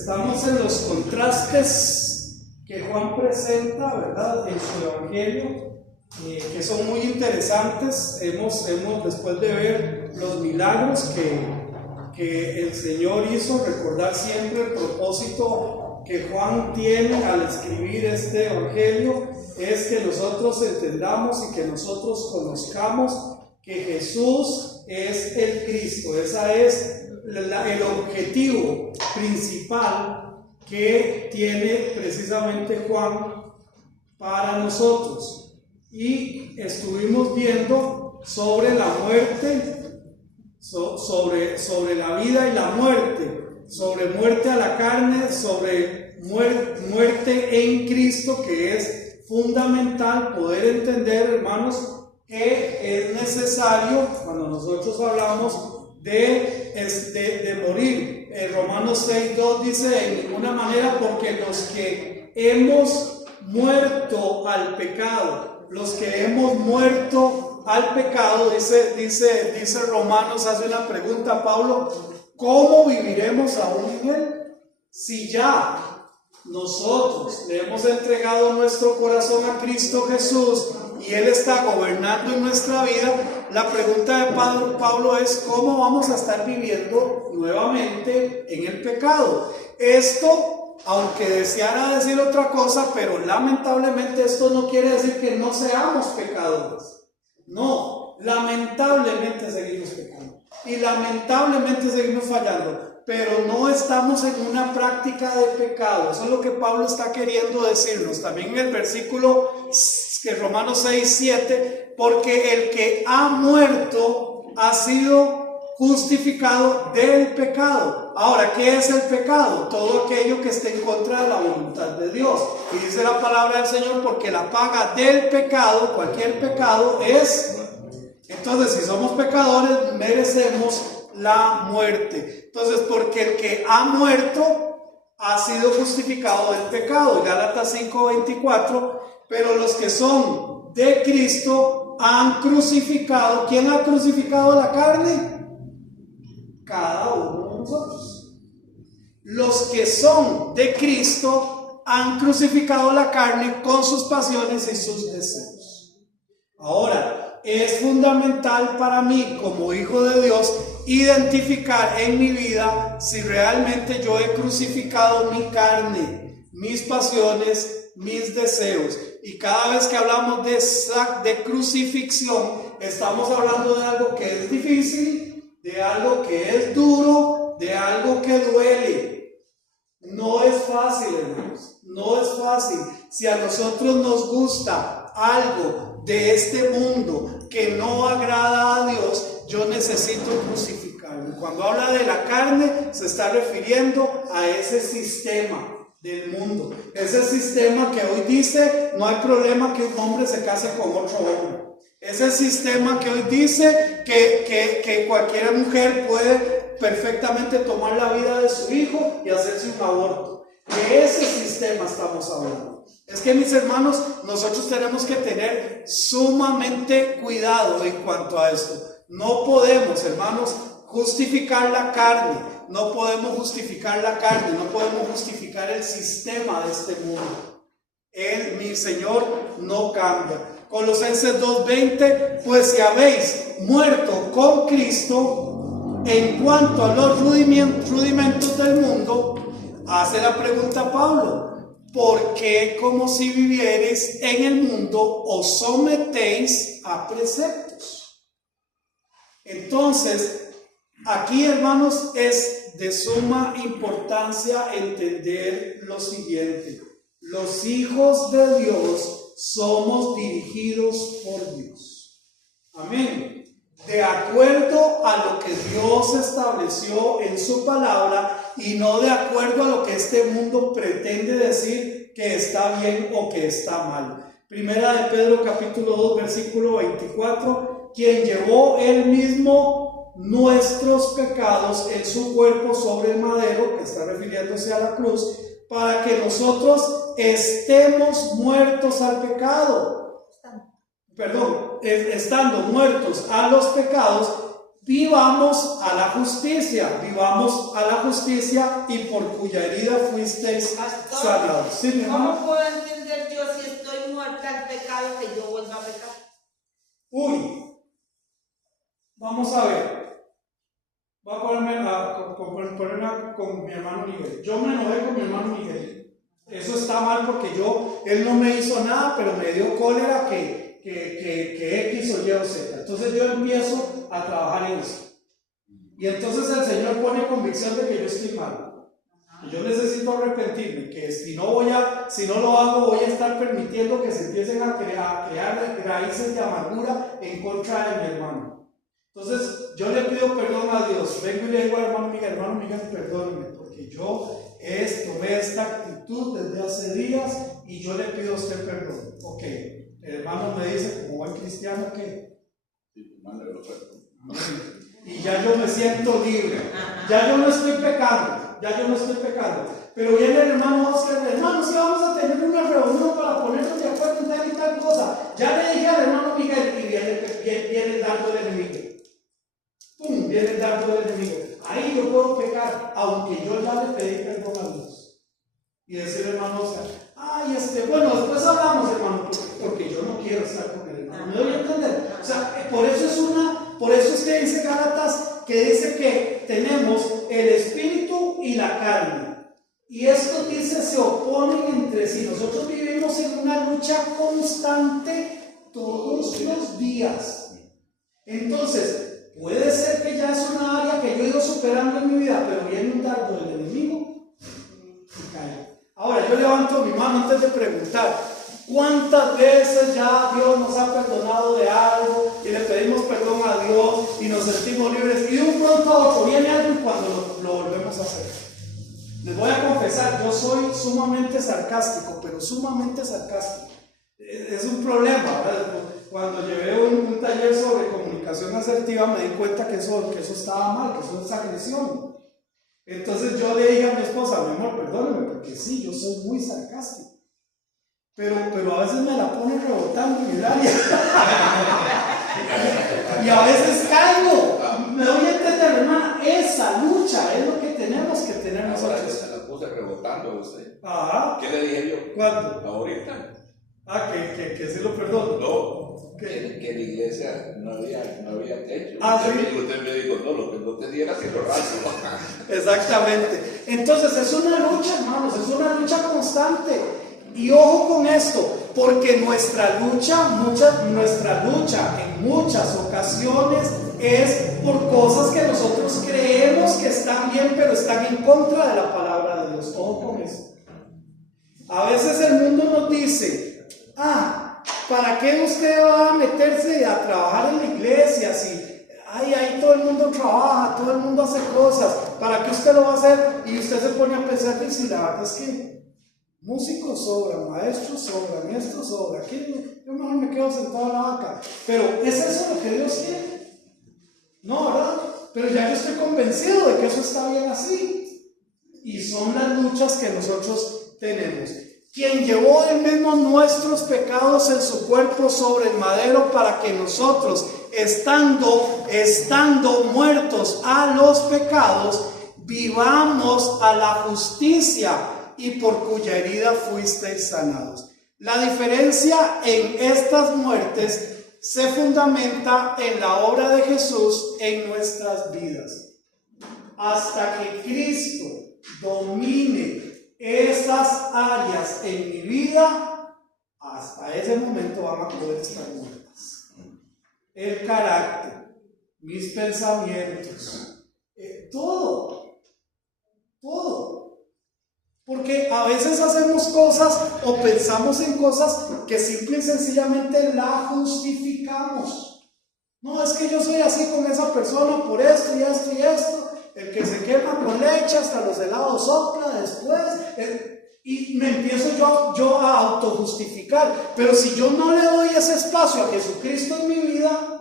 Estamos en los contrastes que Juan presenta, ¿verdad?, en su Evangelio, que son muy interesantes. Hemos después de ver los milagros que el Señor hizo, recordar siempre el propósito que Juan tiene al escribir este Evangelio, es que nosotros entendamos y que nosotros conozcamos que Jesús es el Cristo. Ese es el objetivo principal que tiene precisamente Juan para nosotros. Y estuvimos viendo sobre la muerte, sobre la vida y la muerte, sobre muerte a la carne, sobre muerte en Cristo, que es fundamental poder entender, hermanos, que es necesario cuando nosotros hablamos de morir. Romanos 6:2 dice: de ninguna manera, porque los que hemos muerto al pecado, dice Romanos, hace una pregunta a Pablo: ¿cómo viviremos aún en él? Si ya nosotros le hemos entregado nuestro corazón a Cristo Jesús y Él está gobernando en nuestra vida, la pregunta de Pablo es: ¿cómo vamos a estar viviendo nuevamente en el pecado? Esto, aunque deseara decir otra cosa, pero lamentablemente esto no quiere decir que no seamos pecadores. No, lamentablemente seguimos pecando y lamentablemente seguimos fallando, pero no estamos en una práctica de pecado. Eso es lo que Pablo está queriendo decirnos. También en el versículo que Romanos 6:7, porque el que ha muerto ha sido justificado del pecado. Ahora, ¿qué es el pecado? Todo aquello que esté en contra de la voluntad de Dios. Y dice la palabra del Señor: porque la paga del pecado, cualquier pecado, es... Entonces, si somos pecadores, merecemos la muerte. Entonces, porque el que ha muerto ha sido justificado del pecado. Gálatas 5:24. Pero los que son de Cristo han crucificado. ¿Quién ha crucificado la carne? Cada uno de nosotros. Los que son de Cristo han crucificado la carne con sus pasiones y sus deseos. Ahora, es fundamental para mí como hijo de Dios identificar en mi vida si realmente yo he crucificado mi carne, mis pasiones, mis deseos. Y cada vez que hablamos de crucifixión, estamos hablando de algo que es difícil, de algo que es duro, de algo que duele. No es fácil, hermanos, no es fácil. Si a nosotros nos gusta algo de este mundo que no agrada a Dios, yo necesito crucificarlo. Cuando habla de la carne, se está refiriendo a ese sistema del mundo, ese sistema que hoy dice: no hay problema que un hombre se case con otro hombre. Ese sistema que hoy dice que cualquier mujer puede perfectamente tomar la vida de su hijo y hacerse un aborto. De ese sistema estamos hablando. Es que, mis hermanos, nosotros tenemos que tener sumamente cuidado en cuanto a esto. No podemos, hermanos, justificar la carne. No podemos justificar la carne, no podemos justificar el sistema de este mundo. Mi Señor no cambia. Colosenses 2:20, pues si habéis muerto con Cristo en cuanto a los rudimentos del mundo, hace la pregunta Pablo: ¿por qué, como si vivierais en el mundo, os sometéis a preceptos? Entonces, aquí, hermanos, es de suma importancia entender lo siguiente: los hijos de Dios somos dirigidos por Dios. Amén. De acuerdo a lo que Dios estableció en su palabra y no de acuerdo a lo que este mundo pretende decir que está bien o que está mal. Primera de Pedro capítulo 2 versículo 24: quien llevó él mismo nuestros pecados en su cuerpo sobre el madero, que está refiriéndose a la cruz, para que nosotros estemos muertos al pecado. Estando muertos a los pecados, vivamos a la justicia y por cuya herida fuisteis sanados. ¿Sí, mi hermano? ¿Cómo puedo entender yo si estoy muerta al pecado que yo vuelva a pecar? Uy, vamos a ver. Voy a ponerme con mi hermano Miguel. Yo me enojé con mi hermano Miguel. Eso está mal porque él no me hizo nada, pero me dio cólera que X o Y o Z. Entonces yo empiezo a trabajar en eso. Y entonces el Señor pone convicción de que yo estoy mal. Que yo necesito arrepentirme, que si no lo hago, voy a estar permitiendo que se empiecen a crear raíces de amargura en contra de mi hermano. Entonces yo le pido perdón a Dios. Vengo y le digo al hermano Miguel, perdóneme, porque yo tomé esta actitud desde hace días y yo le pido a usted perdón. Ok, el hermano me dice, como buen cristiano, que y ya yo me siento libre, ya yo no estoy pecando. Pero viene el hermano Oscar, hermano, si vamos a tener una reunión para ponernos de acuerdo en tal y tal cosa. Ya le dije al hermano Miguel y viene el dardo del enemigo. ¡Pum! Viene el dardo del enemigo. Ahí yo puedo pecar, aunque yo ya le pedí perdón a Dios. Y decir, hermano Oscar, bueno, después hablamos, hermano, porque yo no quiero estar con el hermano. ¿Me doy a entender? O sea, por eso es que dice Gálatas, que dice que tenemos el espíritu y la carne. Y esto dice, se oponen entre sí. Nosotros vivimos en una lucha constante todos los días. Entonces, puede ser que ya es una área que yo he ido superando en mi vida, pero viene un dardo del enemigo y cae. Ahora, yo levanto mi mano antes de preguntar. ¿Cuántas veces ya Dios nos ha perdonado de algo y le pedimos perdón a Dios y nos sentimos libres y de un pronto a otro viene algo y cuando lo volvemos a hacer? Les voy a confesar, yo soy sumamente sarcástico, pero sumamente sarcástico. Es un problema, ¿verdad? Cuando llevé un taller sobre comunicación asertiva me di cuenta que eso estaba mal, que eso es agresión. Entonces yo le dije a mi esposa, mi amor, perdóneme, porque sí, yo soy muy sarcástico. Pero a veces me la pone rebotando en el área. Y a veces caigo. Me doy a entender, hermana, esa lucha es lo que tenemos que tener nosotros. Ahora se la puse rebotando a usted. Ajá. ¿Qué le dije yo? ¿Cuándo? Ahorita. Que sí lo perdono. No, que en la iglesia no había techo. ¿Sí? Usted me dijo, no, lo que no te diera que lo raso. Exactamente. Entonces es una lucha, hermanos, es una lucha constante. Y ojo con esto, porque nuestra lucha en muchas ocasiones es por cosas que nosotros creemos que están bien, pero están en contra de la palabra de Dios. Ojo con eso. A veces el mundo nos dice, ¿para qué usted va a meterse a trabajar en la iglesia si ahí todo el mundo trabaja, todo el mundo hace cosas? ¿Para qué usted lo va a hacer? Y usted se pone a pensar que si la verdad es que músicos sobran, maestros sobran, esto sobra. Aquí yo mejor me quedo sentado en la banca. Pero ¿es eso lo que Dios quiere? No, ¿verdad? Pero ya yo estoy convencido de que eso está bien así. Y son las luchas que nosotros tenemos. Quien llevó él mismo nuestros pecados en su cuerpo sobre el madero para que nosotros, estando muertos a los pecados, vivamos a la justicia, y por cuya herida fuisteis sanados. La diferencia en estas muertes se fundamenta en la obra de Jesús en nuestras vidas. Hasta que Cristo domine esas áreas en mi vida, hasta ese momento van a poder estar muertas. El carácter, mis pensamientos, todo. Porque a veces hacemos cosas o pensamos en cosas que simple y sencillamente la justificamos. No, es que yo soy así con esa persona por esto y esto y esto. El que se quema con leche hasta los helados sopla después. Y me empiezo yo a autojustificar. Pero si yo no le doy ese espacio a Jesucristo en mi vida,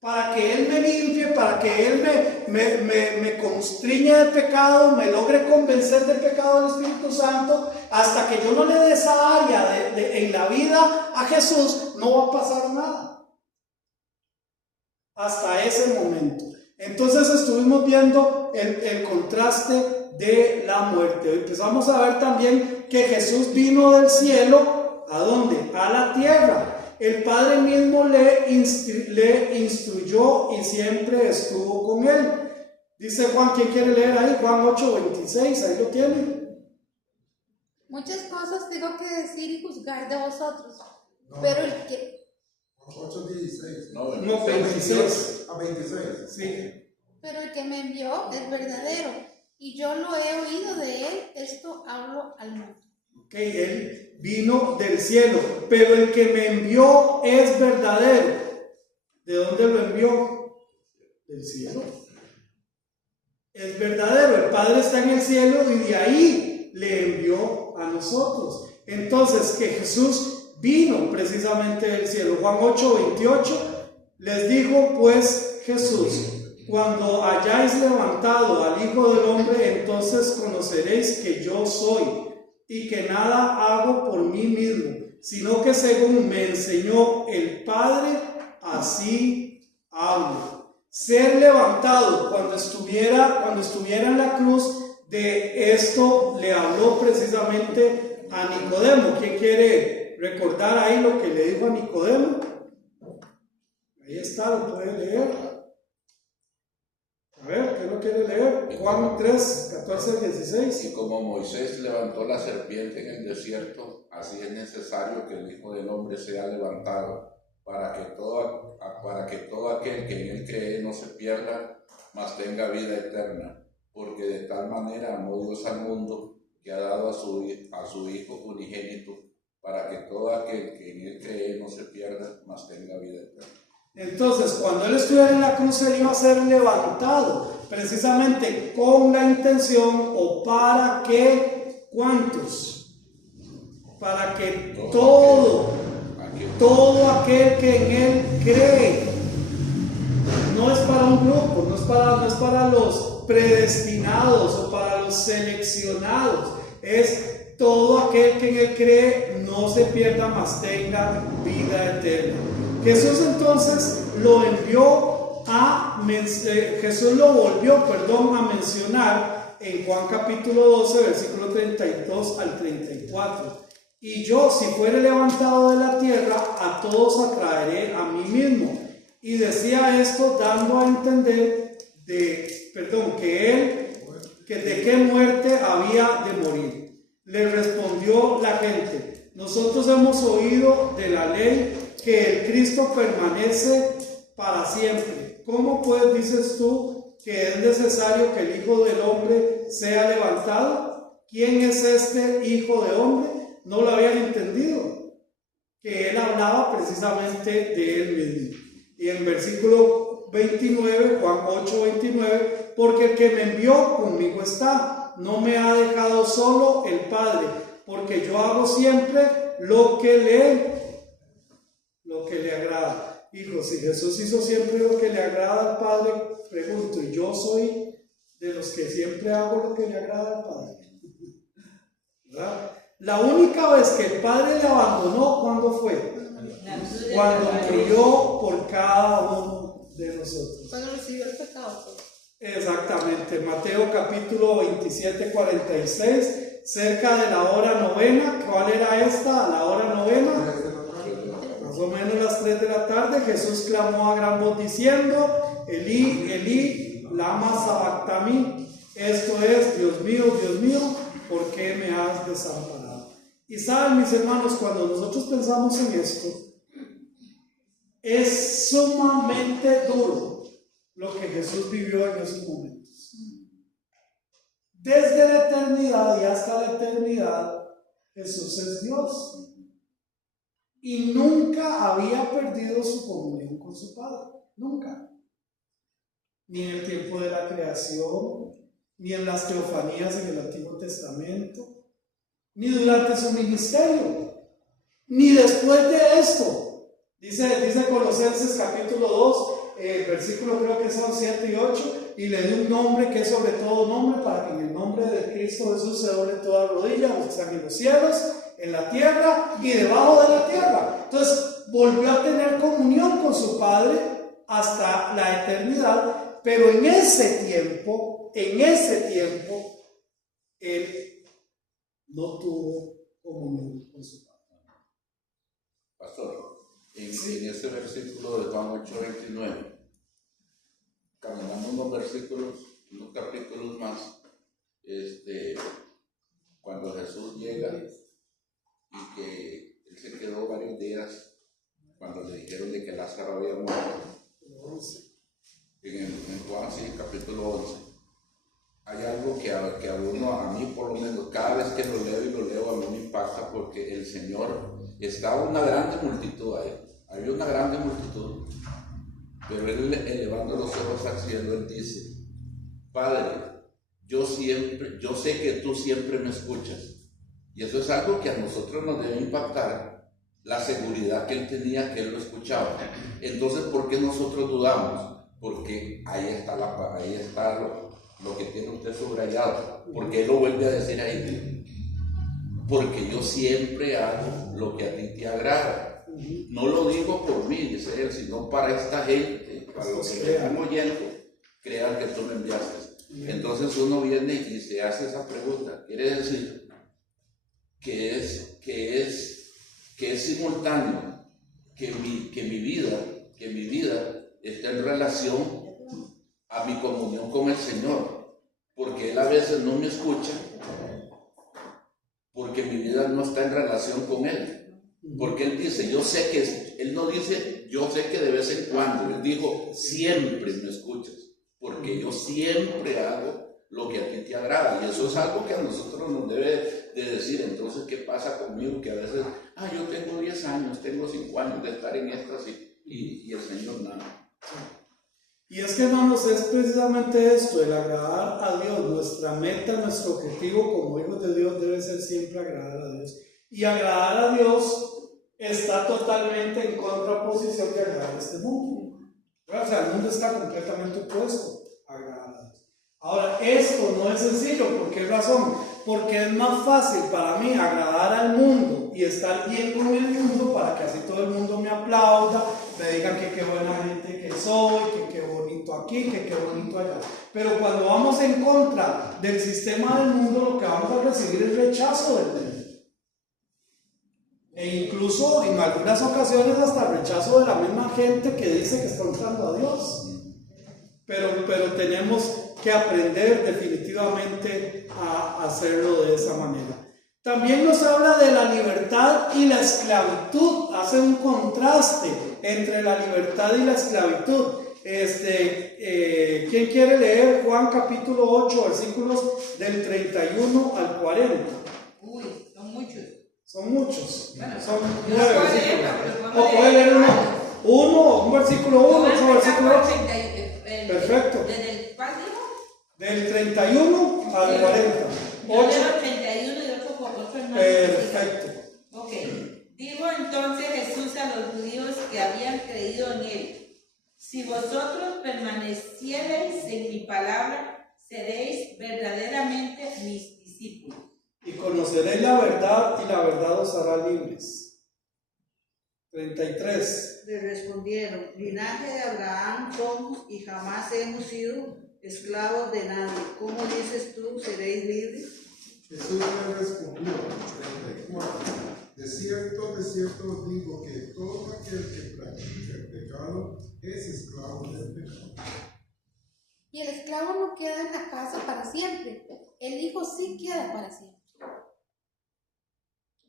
para que Él me limpie, para que Él me constriñe del pecado, me logre convencer del pecado del Espíritu Santo, hasta que yo no le dé esa área en la vida a Jesús, no va a pasar nada. hasta ese momento. Entonces estuvimos viendo el contraste de la muerte. Empezamos a ver también que Jesús vino del cielo, ¿a dónde? A la tierra. El Padre mismo le instruyó y siempre estuvo con él. Dice Juan, ¿quién quiere leer ahí? Juan 8:26, ahí lo tiene. Muchas cosas tengo que decir y juzgar de vosotros, pero el que... 8:16. No, No, 26. A 26. Sí. Pero el que me envió es verdadero, y yo lo he oído de él, esto hablo al mundo. Ok, él vino del cielo, pero el que me envió es verdadero. ¿De dónde lo envió? Del cielo. Es verdadero, el Padre está en el cielo y de ahí le envió a nosotros. Entonces, que Jesús vino precisamente del cielo. Juan 8:28 les dijo pues Jesús: cuando hayáis levantado al Hijo del Hombre, entonces conoceréis que yo soy, y que nada hago por mí mismo, sino que según me enseñó el Padre, así hablo. Ser levantado cuando estuviera en la cruz, de esto le habló precisamente a Nicodemo. ¿Quién quiere recordar ahí lo que le dijo a Nicodemo? Ahí está, lo puede leer. A ver, ¿qué lo quiere leer? Juan 3:14-16. Y como Moisés levantó la serpiente en el desierto, así es necesario que el Hijo del Hombre sea levantado, para que todo aquel que en él cree no se pierda, mas tenga vida eterna. Porque de tal manera amó Dios al mundo, que ha dado a su Hijo unigénito, para que todo aquel que en él cree no se pierda, mas tenga vida eterna. Entonces, cuando él estuviera en la cruz, él iba a ser levantado, precisamente con la intención, o para que, ¿cuántos? Para que todo aquel que en él cree. No es para un grupo, no es para los predestinados o para los seleccionados, es todo aquel que en él cree no se pierda, mas tenga vida eterna. Jesús entonces lo envió Jesús lo volvió a mencionar en Juan capítulo 12, versículo 32 al 34. Y yo, si fuere levantado de la tierra, a todos atraeré a mí mismo. Y decía esto dando a entender de qué muerte había de morir. Le respondió la gente: nosotros hemos oído de la ley que el Cristo permanece para siempre. ¿Cómo pues dices tú que es necesario que el Hijo del Hombre sea levantado? ¿Quién es este Hijo de Hombre? No lo habían entendido, que él hablaba precisamente de él mismo. Y en versículo 29, Juan 8:29, porque el que me envió conmigo está, no me ha dejado solo el Padre, porque yo hago siempre lo que le agrada. Hijo, si Jesús hizo siempre lo que le agrada al Padre, pregunto, ¿y yo soy de los que siempre hago lo que le agrada al Padre? ¿Verdad? La única vez que el Padre le abandonó, ¿cuándo fue? Cuando murió por cada uno de nosotros. Cuando recibió el pecado. Exactamente, Mateo capítulo 27, 46, cerca de la hora novena. ¿Cuál era esta? La hora novena, más o menos las 3 de la tarde. Jesús clamó a gran voz diciendo: Elí, Elí, lama sabactami. Esto es: Dios mío, ¿por qué me has desamparado? Y saben, mis hermanos, cuando nosotros pensamos en esto, es sumamente duro lo que Jesús vivió en esos momentos. Desde la eternidad y hasta la eternidad, Jesús es Dios. Y nunca había perdido su comunión con su Padre. Nunca. Ni en el tiempo de la creación, ni en las teofanías en el Antiguo Testamento, ni durante su ministerio, ni después de esto. Dice Colosenses capítulo 2, versículo creo que son 7 y 8, y le dio un nombre que es sobre todo nombre, para que en el nombre de Cristo Jesús se doble toda rodilla, los que están en los cielos, en la tierra y debajo de la tierra. Entonces volvió a tener comunión con su Padre hasta la eternidad, pero en ese tiempo, él no tuvo comunión con su Padre. Pastor, en este versículo de Juan 8:29, caminando unos versículos, unos capítulos más, cuando Jesús llega y que él se quedó varios días cuando le dijeron de que Lázaro había muerto, en Juan 6, capítulo 11, hay algo que a mí por lo menos, cada vez que lo leo, a mí me impacta, porque el Señor, estaba una grande multitud ahí, había una grande multitud, pero él, elevando los ojos al cielo, él dice: Padre, yo sé que tú siempre me escuchas. Y eso es algo que a nosotros nos debe impactar, la seguridad que él tenía, que él lo escuchaba. Entonces, ¿por qué nosotros dudamos? Porque ahí está lo que tiene usted subrayado. Porque él lo vuelve a decir ahí: porque yo siempre hago lo que a ti te agrada. No lo digo por mí, dice él, sino para esta gente, para los que me están oyendo, crean que tú me enviaste. Entonces uno viene y se hace esa pregunta. Quiere decir que es simultáneo que mi vida está en relación a mi comunión con el Señor, porque él a veces no me escucha, porque mi vida no está en relación con él. Porque él dice, él no dice yo sé que de vez en cuando, él dijo siempre me escuchas, porque yo siempre hago lo que a ti te agrada. Y eso es algo que a nosotros nos debe de decir. Entonces, ¿qué pasa conmigo? Que a veces, yo tengo 10 años, tengo 5 años de estar en estas y el Señor nada. Y es que, hermanos, es precisamente esto, el agradar a Dios. Nuestra meta, nuestro objetivo como hijos de Dios debe ser siempre agradar a Dios. Y agradar a Dios está totalmente en contraposición de agradar a este mundo. O sea, el mundo está completamente opuesto a agradar a Dios. Ahora, esto no es sencillo. ¿Por qué razón? Porque es más fácil para mí agradar al mundo y estar bien con el mundo, para que así todo el mundo me aplauda, me digan que qué buena gente que soy, que qué bonito aquí, que qué bonito allá. Pero cuando vamos en contra del sistema del mundo, lo que vamos a recibir es rechazo del mundo. E incluso en algunas ocasiones hasta rechazo de la misma gente que dice que está honrando a Dios. Pero tenemos que aprender definitivamente a hacerlo de esa manera. También nos habla de la libertad y la esclavitud. Hace un contraste entre la libertad y la esclavitud. ¿Quién quiere leer Juan capítulo 8, versículos del 31 al 40? Uy, son muchos. Son muchos. Bueno, son yo 9 puedo versículos. leer, O puede leer un versículo 1, otro versículo 2. Perfecto. ¿Desde el cuál dijo? Del 31 al 40. Yo leo 81 y otro hermano. Perfecto. Ok. Dijo entonces Jesús a los judíos que habían creído en él: si vosotros permaneciereis en mi palabra, seréis verdaderamente mis discípulos. Y conoceréis la verdad, y la verdad os hará libres. 33. Le respondieron: linaje de Abraham somos y jamás hemos sido esclavos de nadie. ¿Cómo dices tú, seréis libres? Jesús le respondió, 34. De cierto os digo que todo aquel que practica el pecado es esclavo del pecado. Y el esclavo no queda en la casa para siempre, el hijo sí queda para siempre.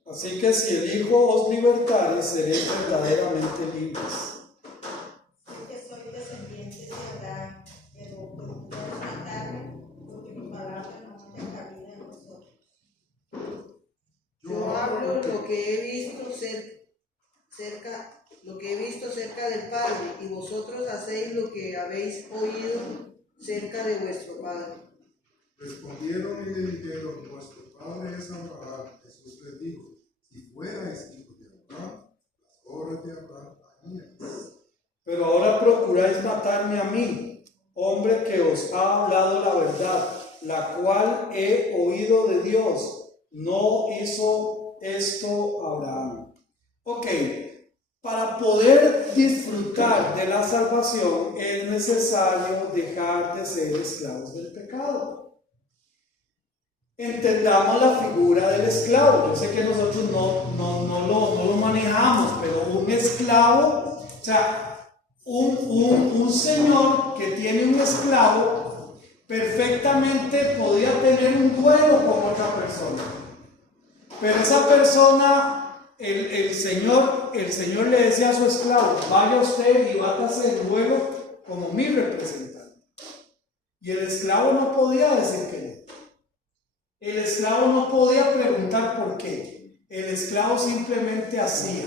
Así que si el Hijo os libertare, seréis verdaderamente libres. Que soy descendiente de Abraham, pero procuráis matarme, porque mi palabra no haya cabida en vosotros. Yo hablo lo que he visto cerca del Padre, y vosotros hacéis lo que habéis oído cerca de vuestro Padre. Respondieron y le dijeron: nuestro padre es Abraham. Jesús les dijo: si fuerais hijos de Abraham, las obras de Abraham haríais. Pero ahora procuráis matarme a mí, hombre que os ha hablado la verdad, la cual he oído de Dios. No hizo esto Abraham. Ok, para poder disfrutar de la salvación es necesario dejar de ser esclavos del pecado. Entendamos la figura del esclavo. Yo sé que nosotros no lo manejamos, pero un esclavo, o sea, un señor que tiene un esclavo perfectamente podía tener un duelo con otra persona, pero esa persona, el Señor le decía a su esclavo: vaya usted y bátase luego como mi representante. Y el esclavo no podía decir que no. El esclavo no podía preguntar por qué. El esclavo simplemente hacía,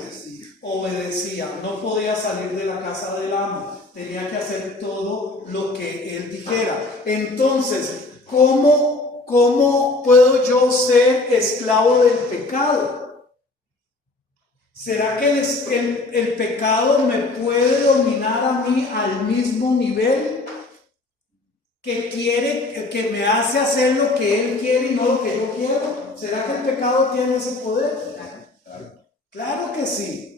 obedecía, no podía salir de la casa del amo, tenía que hacer todo lo que él dijera. Entonces, ¿cómo puedo yo ser esclavo del pecado? ¿Será que el pecado me puede dominar a mí al mismo nivel? Que me hace hacer lo que él quiere y no lo que yo quiero. ¿Será que el pecado tiene ese poder? Claro que sí.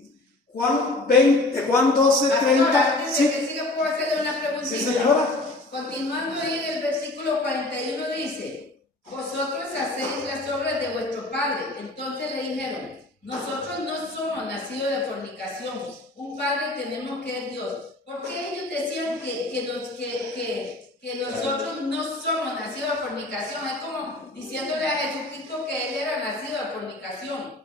Juan 12:30. Antes Sí. de que siga, puedo hacerle una preguntita. Sí, señora. Continuando ahí en el versículo 41 dice: vosotros hacéis las obras de vuestro padre. Entonces le dijeron: nosotros no somos nacidos de fornicación, un padre tenemos que es Dios. ¿Por qué ellos decían que nosotros no somos nacidos de fornicación? Es como diciéndole a Jesucristo que él era nacido de fornicación.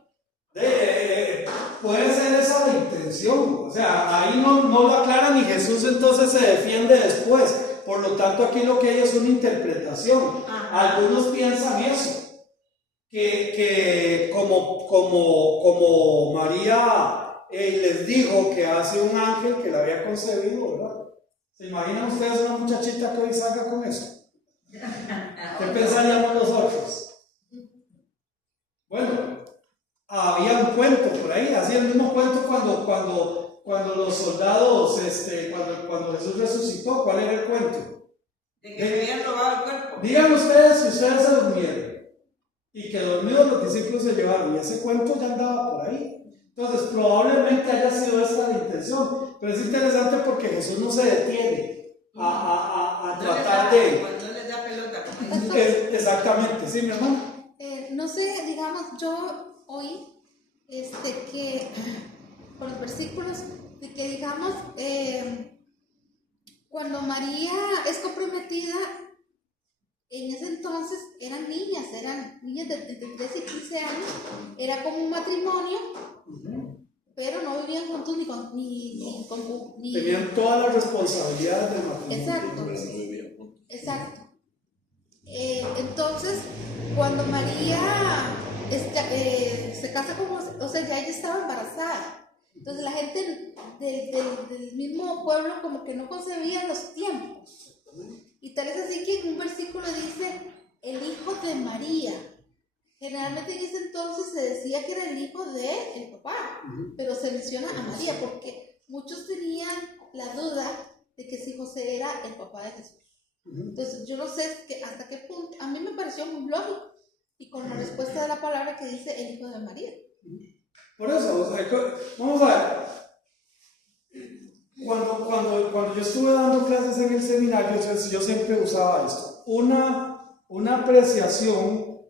Puede ser esa la intención, o sea, ahí no lo aclara ni Jesús, entonces se defiende después. Por lo tanto, aquí lo que hay es una interpretación. Algunos piensan eso, que como María les dijo que hace un ángel que la había concebido, ¿verdad? ¿Se imaginan ustedes una muchachita que hoy salga con eso? ¿Qué pensaríamos nosotros? Bueno, había un cuento por ahí, así el mismo cuento cuando los soldados, cuando Jesús resucitó. ¿Cuál era el cuento? De que le habían robado el cuerpo. Digan ustedes que ustedes se durmieron y que dormidos los discípulos se llevaron, y ese cuento ya andaba por ahí. Entonces probablemente haya sido esta la intención, pero es interesante porque Jesús no se detiene a tratar de... No les da pelota, como dice. Exactamente, sí, mi hermano. No sé, digamos, yo oí que por los versículos de que, digamos, cuando María es comprometida, en ese entonces eran niñas de entre 13 y 15 años, era como un matrimonio, pero no vivían juntos ni tenían todas las responsabilidades del matrimonio. Exacto. Entonces, cuando María se casa o sea, ya ella estaba embarazada. Entonces la gente del mismo pueblo como que no concebía los tiempos. Y tal es así que en un versículo dice el hijo de María. Generalmente en ese entonces se decía que era el hijo del papá, pero se menciona a María porque muchos tenían la duda de que si José era el papá de Jesús. Entonces yo no sé hasta qué punto, a mí me pareció muy lógico y con la respuesta de la palabra que dice el hijo de María. Por eso, o sea, vamos a ver, cuando yo estuve dando clases en el seminario, yo siempre usaba esto: una apreciación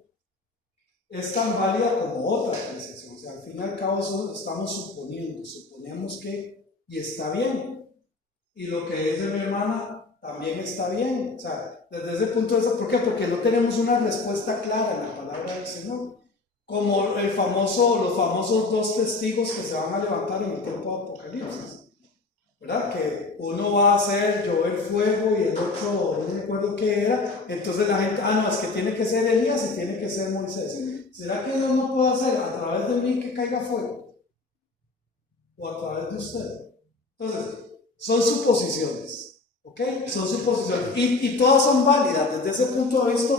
es tan válida como otra apreciación. O sea, al fin y al cabo estamos suponemos que, y está bien, y lo que dice mi hermana también está bien. O sea, desde ese punto de vista, ¿por qué? Porque no tenemos una respuesta clara en la palabra del Señor, como los famosos dos testigos que se van a levantar en el tiempo de Apocalipsis, ¿verdad? Que uno va a hacer llover fuego y el otro no me acuerdo qué era. Entonces la gente, no, es que tiene que ser Elías y tiene que ser Moisés. ¿Será que Dios no puede hacer a través de mí que caiga fuego? ¿O a través de usted? Entonces, son suposiciones, ¿ok? Son suposiciones y todas son válidas desde ese punto de vista,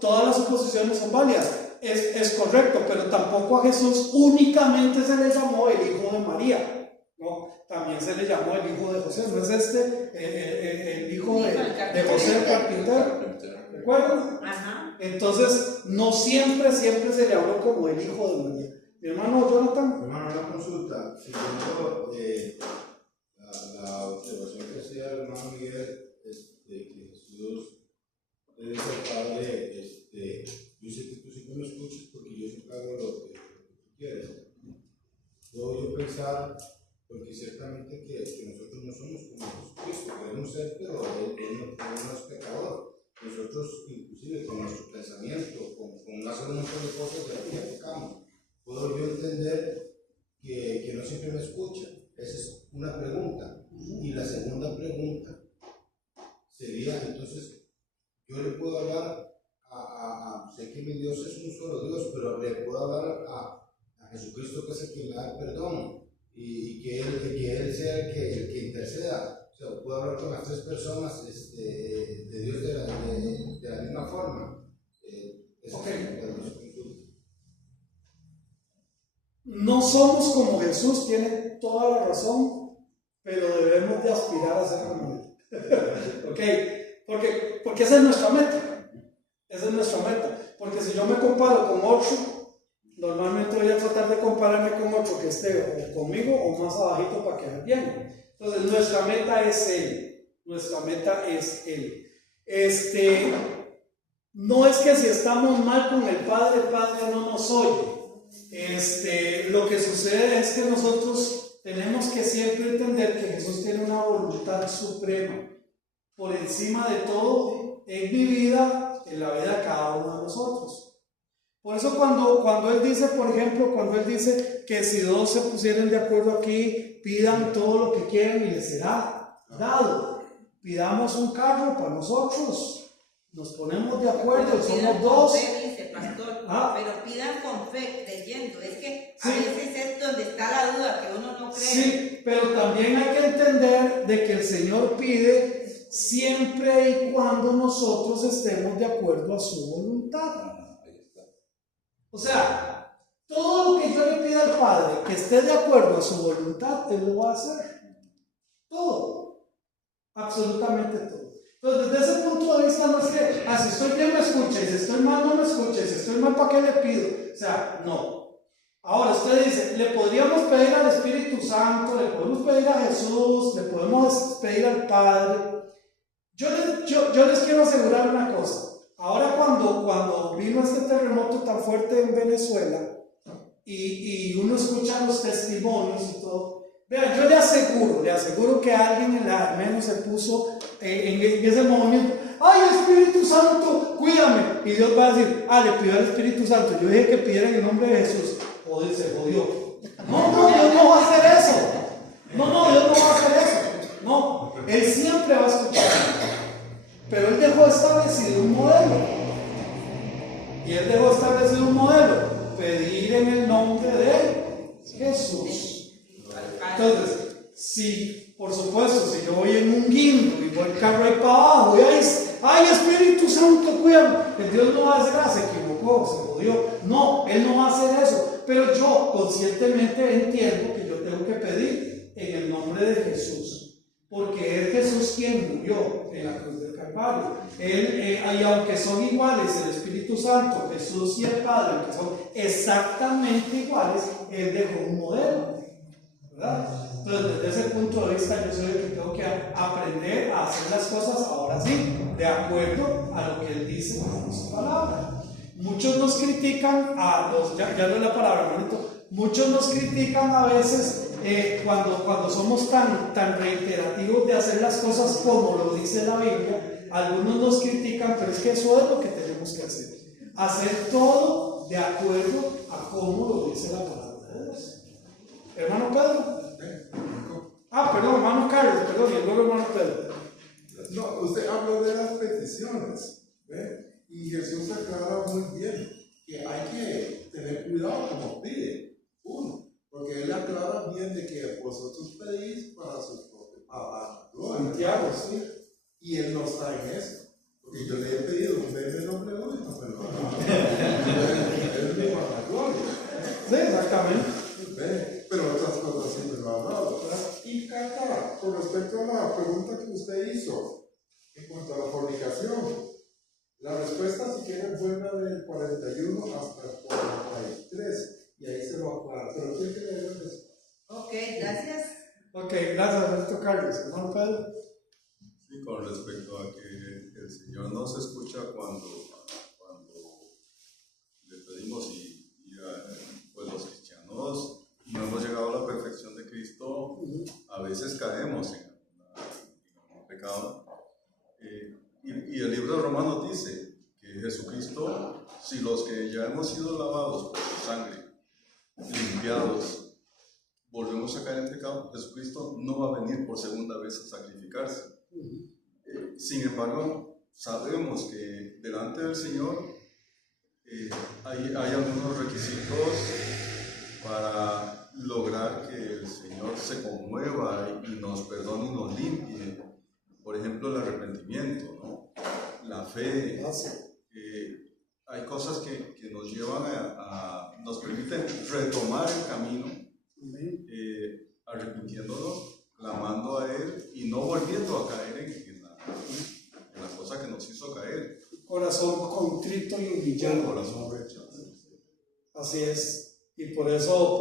todas las suposiciones son válidas. Es correcto, pero tampoco a Jesús únicamente se le llamó el hijo de María, ¿no? También se le llamó el hijo de José. ¿No es el hijo de José el carpintero? ¿Recuerdan? Ajá. Entonces, no siempre se le habló como el hijo de María. Mi hermano Jonathan. Hermano, una consulta. Siguiendo la observación que hacía el hermano Miguel, que Jesús le dice al Padre, yo sé que tú siempre me escuchas porque yo siempre hago lo que tú quieres. Puedo yo pensar, porque ciertamente que nosotros no somos como Jesucristo, podemos ser, pero él no es pecador. Nosotros, inclusive con nuestro pensamiento, con hacer un montón de cosas de aquí pecamos. Puedo yo entender que no siempre me escucha. Esa es una pregunta. Y la segunda pregunta sería, entonces, yo le puedo hablar sé que mi Dios es un solo Dios, pero le puedo hablar a Jesucristo, que es el que me da perdón, y que Él sea el que interceda. O sea, puedo hablar con las tres personas de Dios de la misma forma. No somos como Jesús, tiene toda la razón, pero debemos de aspirar a ser como Él. ¿Ok? Porque esa es nuestra meta. Esa es nuestra meta. Porque si yo me comparo con otro, normalmente voy a tratar de compararme con otro que esté o conmigo o más abajito para quedar bien. Entonces nuestra meta es Él. Nuestra meta es Él. No es que si estamos mal con el Padre no nos oye. Lo que sucede es que nosotros tenemos que siempre entender que Jesús tiene una voluntad suprema por encima de todo en mi vida, en la vida de cada uno de nosotros. Por eso cuando Él dice, por ejemplo, cuando Él dice que si dos se pusieran de acuerdo aquí, pidan todo lo que quieran y les será dado. Pidamos un carro para nosotros. Nos ponemos de acuerdo, somos dos. Dice, pastor, pero pidan con fe, creyendo. Es que a veces es donde está la duda, que uno no cree. Sí, pero también hay que entender de que el Señor pide siempre y cuando nosotros estemos de acuerdo a su voluntad. O sea, todo lo que yo le pida al Padre que esté de acuerdo a su voluntad, Él lo va a hacer. Todo. Absolutamente todo. Entonces, desde ese punto de vista, no es que, si estoy bien me escucha, y si estoy mal no me escucha, y si estoy mal, ¿para qué le pido? O sea, no. Ahora, usted dice, le podríamos pedir al Espíritu Santo, le podemos pedir a Jesús, le podemos pedir al Padre. Yo les quiero asegurar una cosa. Ahora cuando vino este terremoto tan fuerte en Venezuela, y uno escucha los testimonios y todo, vean, yo le aseguro que alguien al menos se puso en ese momento, ¡ay, Espíritu Santo, cuídame! Y Dios va a decir, le pidió al Espíritu Santo, yo dije que pidiera en el nombre de Jesús. Joder, se jodió. No, Dios no va a hacer eso. No, Dios no va a hacer eso. No, Él siempre va a escuchar. Pero Él dejó establecido un modelo. Y Él dejó establecido un modelo. Pedir en el nombre de Jesús. Entonces, si, por supuesto, si yo voy en un guindo y voy el carro ahí para abajo, y ¡ay, Espíritu Santo, cuídame! El Dios no va a hacer, se equivocó, se jodió. No, Él no va a hacer eso. Pero yo conscientemente entiendo que yo tengo que pedir en el nombre de Jesús. Porque es Jesús quien murió en la cruz del Calvario. Y aunque son iguales el Espíritu Santo, Jesús y el Padre, aunque son exactamente iguales, Él dejó un modelo. ¿Verdad? Entonces, desde ese punto de vista, yo soy el que tengo que aprender a hacer las cosas ahora sí, de acuerdo a lo que Él dice en su palabra. Muchos nos critican, ya no es la palabra, hermanito, muchos nos critican a veces cuando somos tan reiterativos de hacer las cosas como lo dice la Biblia. Algunos nos critican, pero es que eso es lo que tenemos que hacer todo de acuerdo a cómo lo dice la palabra de Dios. Hermano Pedro. Perdón, hermano Carlos, perdón, y luego hermano Pedro. No, usted habló de las peticiones, ¿ve? Y Jesús aclara muy bien que hay que tener cuidado como pide uno, porque Él aclara bien de que vosotros pedís para su propia gloria. Santiago, sí. Y Él no está en eso, porque yo le he pedido un bebé en nombre de uno y no me lo ha dado. Él me va a dar gloria. Sí, exactamente. ¿Ve? Pero otras cosas sí me lo ha dado. Y Cata, con respecto a la pregunta que usted hizo en cuanto a la fornicación, la respuesta, si quieren, fue la del 41 hasta el 43, y ahí se lo Gracias, Alberto Carlos. Hermano Pedro. Sí, con respecto a que el Señor nos escucha cuando le pedimos pues los cristianos no hemos llegado a la perfección de Cristo, a veces caemos en un pecado. Y el libro de Romanos dice que Jesucristo, si los que ya hemos sido lavados por su sangre, limpiados, volvemos a caer en pecado, Jesucristo no va a venir por segunda vez a sacrificarse. Sin embargo, sabemos que delante del Señor hay algunos requisitos para lograr que el Señor se conmueva y nos perdone y nos limpie. Por ejemplo, el arrepentimiento, ¿no? La fe. Hay cosas que nos llevan nos permiten retomar el camino, arrepintiéndonos, clamando a Él y no volviendo a caer en la cosa que nos hizo caer. Corazón contrito y humillado. Corazón rechazado. Así es. Y por eso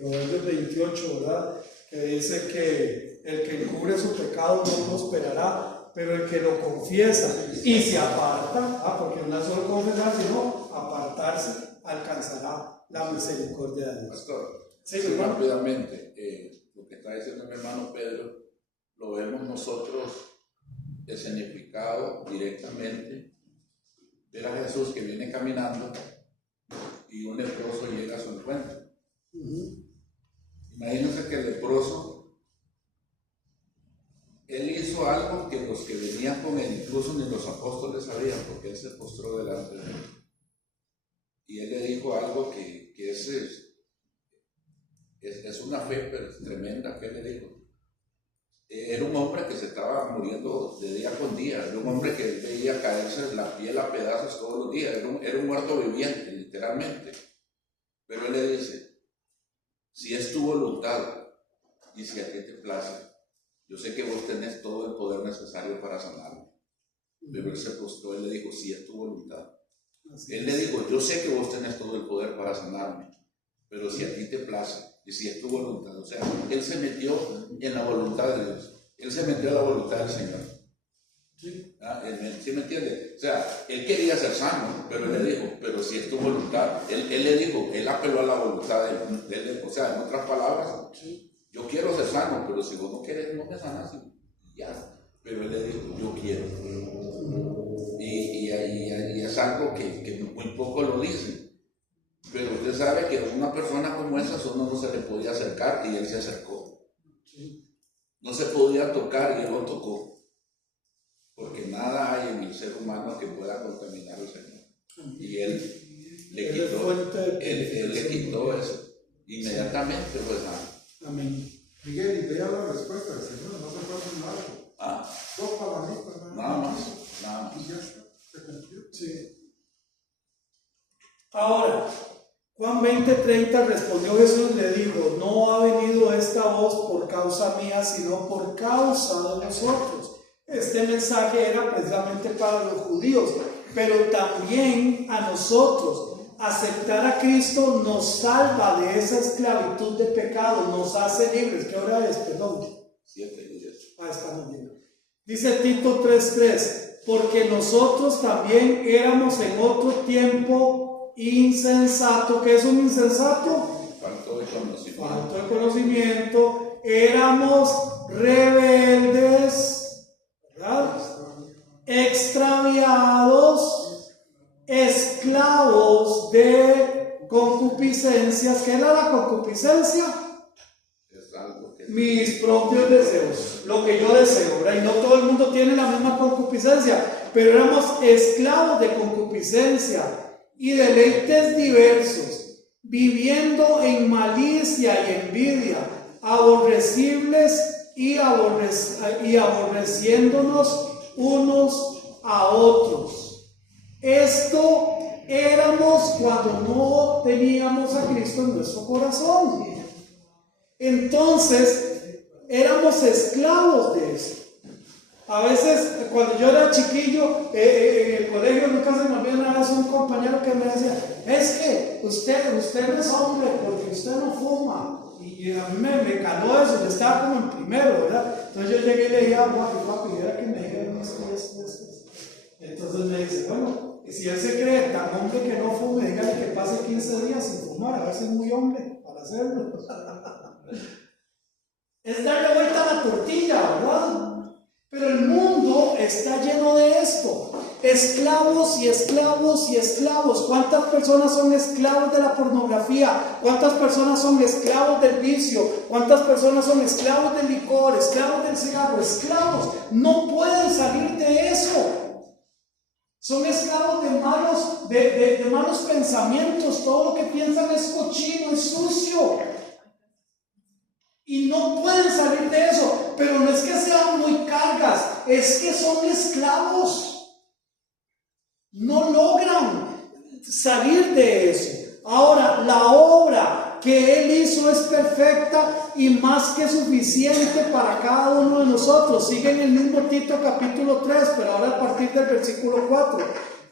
Proverbios 28, ¿verdad? Que dice que el que encubre su pecado no prosperará, pero el que lo confiesa y se aparta, porque no es solo confesar, sino apartarse, alcanzará la misericordia de Dios. Pastor, Sí, hermano. rápidamente, lo que está diciendo mi hermano Pedro, lo vemos nosotros escenificado directamente. Ver a Jesús que viene caminando y un leproso llega a su encuentro. Imagínense que el leproso, él hizo algo que los que venían con él, incluso ni los apóstoles sabían, porque él se postró delante de él. Y él le dijo algo que es una fe, pero es tremenda fe, le dijo. Era un hombre que se estaba muriendo de día con día, era un hombre que veía caerse la piel a pedazos todos los días, era un muerto viviente, literalmente. Pero él le dice, si es tu voluntad y si a ti te place, yo sé que vos tenés todo el poder necesario para sanarme. Pero él se postró, él le dijo, si es tu voluntad. Él le dijo, yo sé que vos tenés todo el poder para sanarme, pero si a ti te place y si es tu voluntad. O sea, él se metió en la voluntad de Dios, él se metió en la voluntad del Señor. ¿Sí me entiende? O sea, él quería ser sano, pero él le dijo, pero si es tu voluntad. Él le dijo, él apeló a la voluntad de él. O sea, en otras palabras, yo quiero ser sano, pero si vos no querés, no me sanas. Ya. Pero él le dijo, yo quiero. Y es algo que muy poco lo dicen. Pero usted sabe que una persona como esa uno no se le podía acercar y él se acercó. No se podía tocar y él lo tocó. Porque nada hay en el ser humano que pueda contaminar al Señor. Y él le quitó eso. Inmediatamente fue sano. Amén. Miguel, y vea la respuesta del Señor, no se puede hacer algo. Dos palabritas, nada más. Y ya está, se cumplió. Sí. Ahora, Juan 20:30 respondió Jesús y le dijo, no ha venido esta voz por causa mía, sino por causa de vosotros. Este mensaje era precisamente para los judíos, pero también a nosotros. Aceptar a Cristo nos salva de esa esclavitud de pecado, nos hace libres. ¿Qué hora es? Perdón. 7:10. Estamos bien. Dice Tito 3:3, porque nosotros también éramos en otro tiempo insensato. ¿Qué es un insensato? Falto de conocimiento. Falto de conocimiento. Éramos rebeldes, ¿verdad? Extraviados, esclavos de concupiscencias. ¿Qué era la concupiscencia? Es algo que... Mis propios deseos, lo que yo deseo, ¿verdad? Y no todo el mundo tiene la misma concupiscencia, pero éramos esclavos de concupiscencia y deleites diversos, viviendo en malicia y envidia, aborrecibles y aborreciéndonos unos a otros. Esto éramos cuando no teníamos a Cristo en nuestro corazón. Entonces, éramos esclavos de eso. A veces, cuando yo era chiquillo, en el colegio nunca se me olvidó una vez un compañero que me decía, es que usted no es hombre porque usted no fuma. Y a mí me caló eso, yo estaba como en primero, ¿verdad? Entonces yo llegué y le dije, papi, era que me dijeron esto. Entonces me dice, bueno, si él se cree tan hombre que no fume, dígale que pase 15 días sin fumar, a ver si es muy hombre para hacerlo. Es darle vuelta a la tortilla, ¿verdad? Pero el mundo está lleno de esto. Esclavos y esclavos y esclavos. ¿Cuántas personas son esclavos de la pornografía? ¿Cuántas personas son esclavos del vicio? ¿Cuántas personas son esclavos del licor? Esclavos del cigarro. Esclavos. No pueden salir de eso. Son esclavos de malos pensamientos. Todo lo que piensan es cochino, es sucio. Y no pueden salir de eso. Pero no es que sean muy cargas, es que son esclavos. No logran salir de eso. Ahora, la obra que Él hizo es perfecta y más que suficiente para cada uno de nosotros. Sigue en el mismo Tito capítulo 3, pero ahora a partir del versículo 4.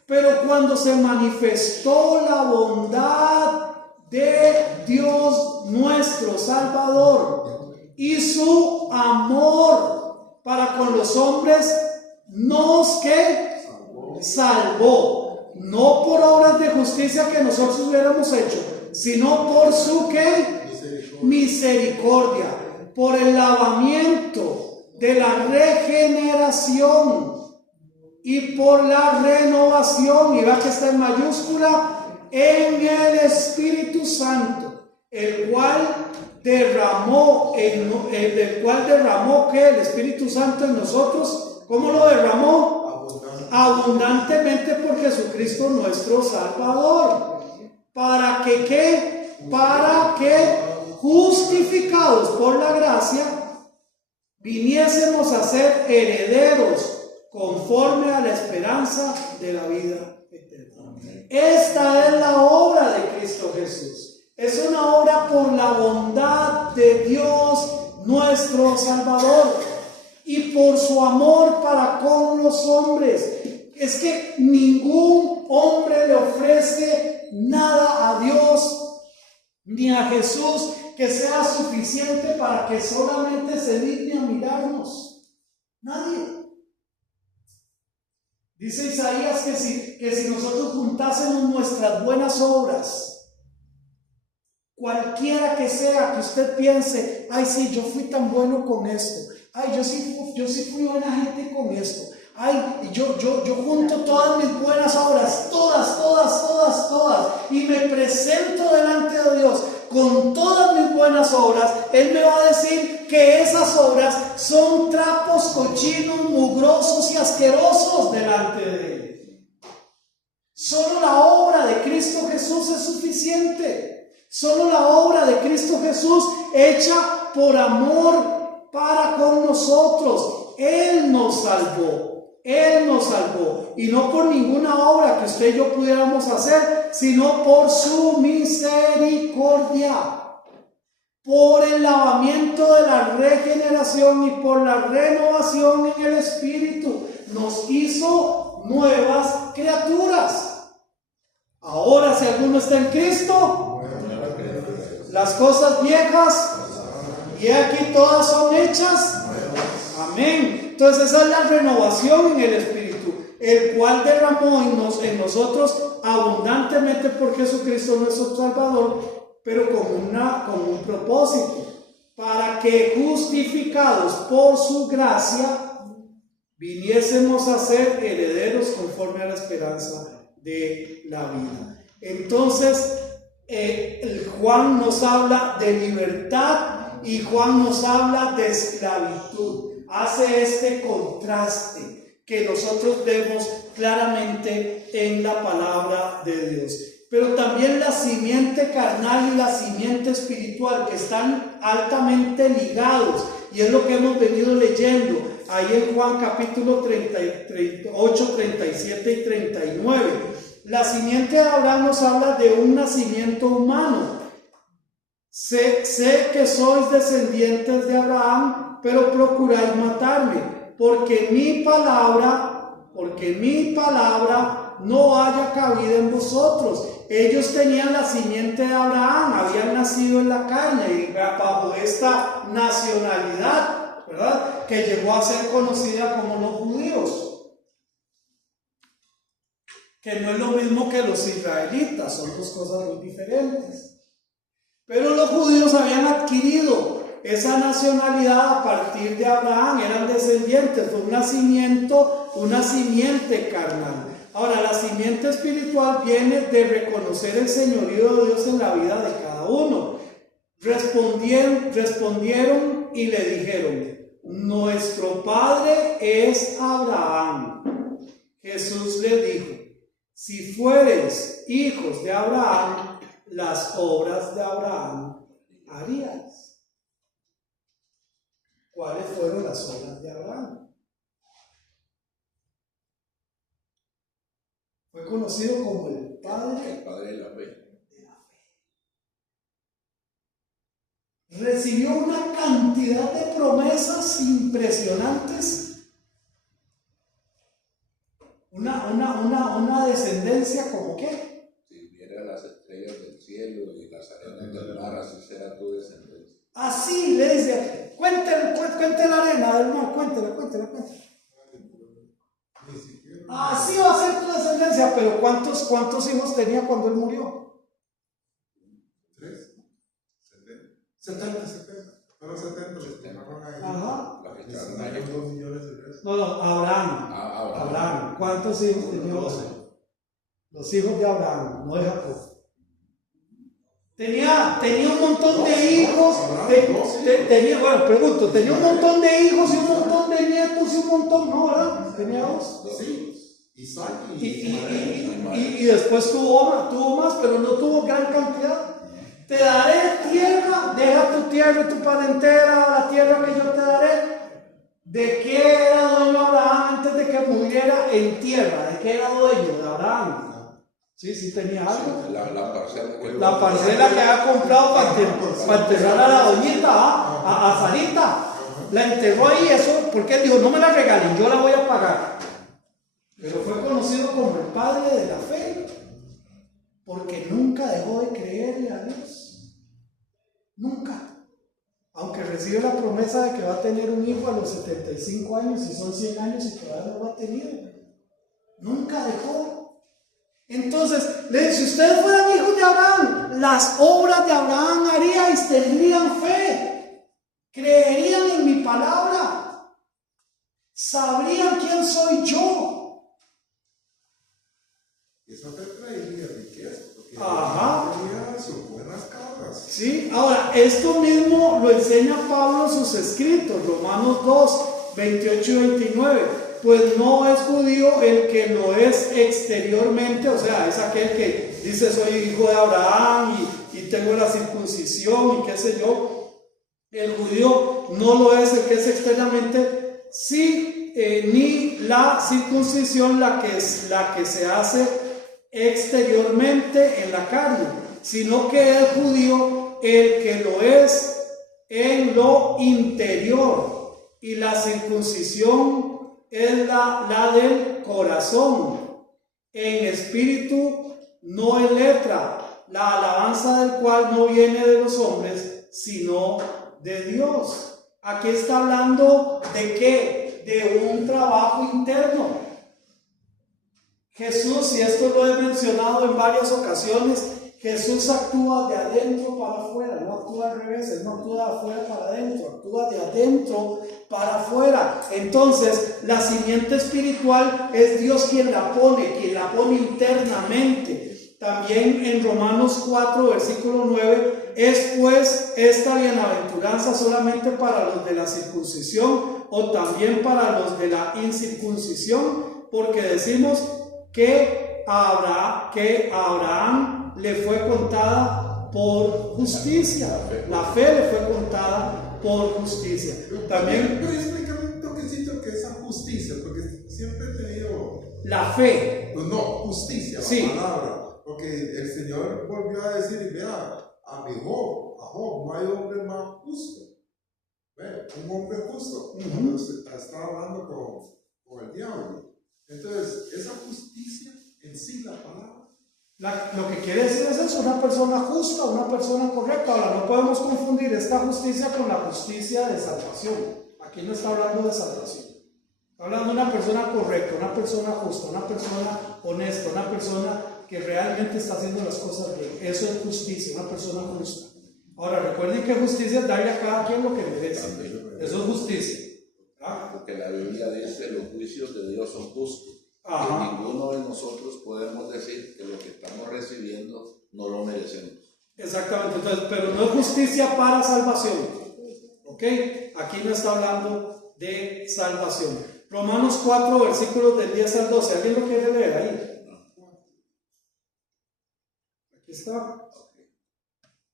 Pero cuando se manifestó la bondad de Dios nuestro Salvador y su amor para con los hombres, nos salvó, no por obras de justicia que nosotros hubiéramos hecho, sino por su misericordia, por el lavamiento de la regeneración y por la renovación, y vea que está en mayúscula, en el Espíritu Santo, el cual derramó que el Espíritu Santo en nosotros. ¿Cómo lo derramó? Abundantemente por Jesucristo nuestro Salvador. ¿Para que qué? Para que, justificados por la gracia, viniésemos a ser herederos conforme a la esperanza de la vida eterna. Esta es la obra de Cristo Jesús. Es una obra por la bondad de Dios nuestro Salvador y por su amor para con los hombres. Es que ningún hombre le ofrece nada a Dios ni a Jesús que sea suficiente para que solamente se digne a mirarnos. Nadie. Dice Isaías que si nosotros juntásemos nuestras buenas obras, cualquiera que sea, que usted piense, ay sí, yo fui tan bueno con esto, ay yo sí fui buena gente con esto, ay yo junto todas mis buenas obras, todas, y me presento delante de Dios con todas mis buenas obras, Él me va a decir que esas obras son trapos cochinos, mugrosos y asquerosos delante de Él. Solo la obra de Cristo Jesús es suficiente. Solo la obra de Cristo Jesús hecha por amor para con nosotros. Él nos salvó. Él nos salvó. Y no por ninguna obra que usted y yo pudiéramos hacer, sino por su misericordia. Por el lavamiento de la regeneración y por la renovación en el Espíritu. Nos hizo nuevas criaturas. Ahora, si alguno está en Cristo, las cosas viejas y aquí todas son hechas. Amén. Entonces esa es la renovación en el Espíritu, el cual derramó en nosotros abundantemente por Jesucristo nuestro Salvador, pero con un propósito, para que justificados por su gracia viniésemos a ser herederos conforme a la esperanza de la vida. Entonces Juan nos habla de libertad y Juan nos habla de esclavitud. Hace este contraste que nosotros vemos claramente en la palabra de Dios. Pero también la simiente carnal y la simiente espiritual, que están altamente ligados, y es lo que hemos venido leyendo ahí en Juan capítulo 38, 37 y 39. La simiente de Abraham nos habla de un nacimiento humano. Sé que sois descendientes de Abraham, pero procuráis matarme, porque mi palabra no haya cabida en vosotros. ellos tenían la simiente de Abraham, habían nacido en la carne y bajo esta nacionalidad, ¿verdad?, que llegó a ser conocida como los judíos, que no es lo mismo que los israelitas, son dos cosas muy diferentes. Pero los judíos habían adquirido esa nacionalidad a partir de Abraham, eran descendientes, fue un nacimiento, una simiente carnal. Ahora, la simiente espiritual viene de reconocer el señorío de Dios en la vida de cada uno. Respondieron y le dijeron: nuestro padre es Abraham. Jesús le dijo: si fueres hijos de Abraham, las obras de Abraham harías. ¿Cuáles fueron las obras de Abraham? Fue conocido como el padre de la fe. Recibió una cantidad de promesas impresionantes, una descendencia como qué. Si viera las estrellas del cielo y las arenas del mar, así será tu descendencia. Así le dice: cuente la arena del mar, cuéntela. Así va a ser tu descendencia. Pero ¿cuántos hijos tenía cuando él murió? 3, 70. Fueron 70 los que llamaron ahí. Ajá. La que Y echaron sacaron ahí. 2 millones de pesos. No, Abraham. Abraham. ¿Cuántos hijos tenía? 12. Los hijos de Abraham, no de Jacob. Tenía un montón de hijos. Tenía un montón de hijos y un montón de nietos y un montón, ¿no, verdad? Tenía 2. Sí. Isaac y después tuvo más, pero no tuvo gran cantidad. Te daré tierra, deja tu tierra y tu parentela, la tierra que yo te daré. ¿De qué era dueño Abraham antes de que muriera en tierra? ¿De qué era dueño de Abraham? Sí, tenía algo. La parcela que había comprado para enterrar a la doñita, a Sarita. La enterró ahí, eso, porque él dijo: no me la regalen, yo la voy a pagar. Pero fue conocido como el padre de la fe, porque nunca dejó de creerle a Dios. Nunca. Aunque recibe la promesa de que va a tener un hijo a los 75 años y son 100 años y todavía no lo ha tenido. Nunca dejó. Entonces, le dice: si ustedes fueran hijos de Abraham, las obras de Abraham haríais, tendrían fe, creerían en mi palabra, sabrían quién soy yo. Esa fe traería riqueza, porque Ajá. tenía sus buenas cabras. Sí, ahora, esto mismo lo enseña Pablo en sus escritos, Romanos 2, 28 y 29. Pues no es judío el que lo es exteriormente, o sea, es aquel que dice: soy hijo de Abraham y tengo la circuncisión y qué sé yo. El judío no lo es el que es externamente, sí, ni la circuncisión la que se hace exteriormente en la carne, sino que es judío el que lo es en lo interior, y la circuncisión es la del corazón, en espíritu, no en letra, la alabanza del cual no viene de los hombres, sino de Dios. Aquí está hablando de ¿qué? De un trabajo interno. Jesús, y esto lo he mencionado en varias ocasiones, Jesús actúa de adentro para afuera, no actúa al revés, Él no actúa de afuera para adentro, actúa de adentro para afuera. Entonces, la simiente espiritual es Dios quien la pone internamente. También en Romanos 4, versículo 9, es pues esta bienaventuranza solamente para los de la circuncisión o también para los de la incircuncisión, porque decimos que a Abraham le fue contada por justicia. La fe le fue contada por justicia. También. Pero explícame un toquecito que es esa justicia, porque siempre he tenido. La fe. No, justicia, Sí. la palabra. Porque el Señor volvió a decir: vea, a Job, no hay hombre más justo. Ve, un hombre justo. Cuando estaba hablando con el diablo. Entonces, esa justicia en sí, la palabra, Lo que quiere decir es eso, una persona justa, una persona correcta. Ahora, no podemos confundir esta justicia con la justicia de salvación. Aquí no está hablando de salvación. Está hablando de una persona correcta, una persona justa, una persona honesta, una persona que realmente está haciendo las cosas bien. Eso es justicia, una persona justa. Ahora, recuerden que justicia es darle a cada quien lo que merece. Eso es justicia. ¿Ah? Porque la Biblia dice los juicios de Dios son justos. Ajá. Y ninguno de nosotros podemos decir que lo que estamos recibiendo no lo merecemos. Exactamente, entonces, pero no es justicia para salvación. ¿Ok? Aquí no está hablando de salvación. Romanos 4, versículos del 10 al 12. ¿Alguien lo quiere leer ahí? Aquí está.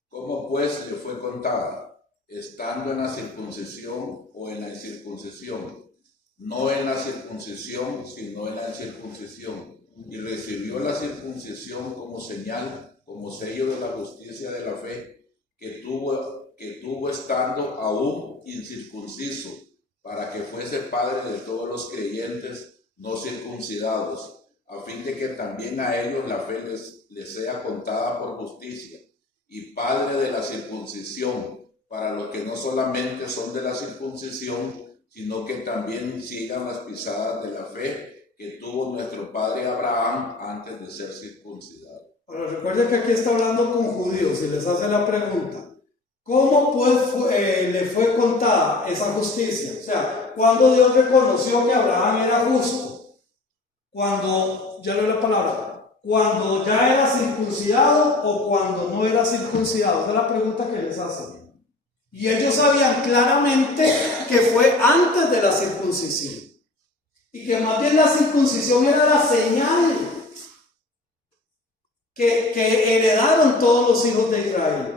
¿Cómo pues le fue contada? ¿Estando en la circuncisión o en la incircuncisión? No en la circuncisión, sino en la incircuncisión. Y recibió la circuncisión como señal, como sello de la justicia de la fe, que tuvo estando aún incircunciso, para que fuese padre de todos los creyentes no circuncidados, a fin de que también a ellos la fe les sea contada por justicia, y padre de la circuncisión, para los que no solamente son de la circuncisión, sino que también sigan las pisadas de la fe que tuvo nuestro padre Abraham antes de ser circuncidado. Ahora recuerden que aquí está hablando con judíos y les hace la pregunta, ¿cómo pues le fue contada esa justicia? O sea, ¿cuándo Dios reconoció que Abraham era justo? Cuando, ya leo la palabra, ¿cuando ya era circuncidado o cuando no era circuncidado? Esa es la pregunta que les hacen. Y ellos sabían claramente que fue antes de la circuncisión. Y que más bien la circuncisión era la señal que heredaron todos los hijos de Israel.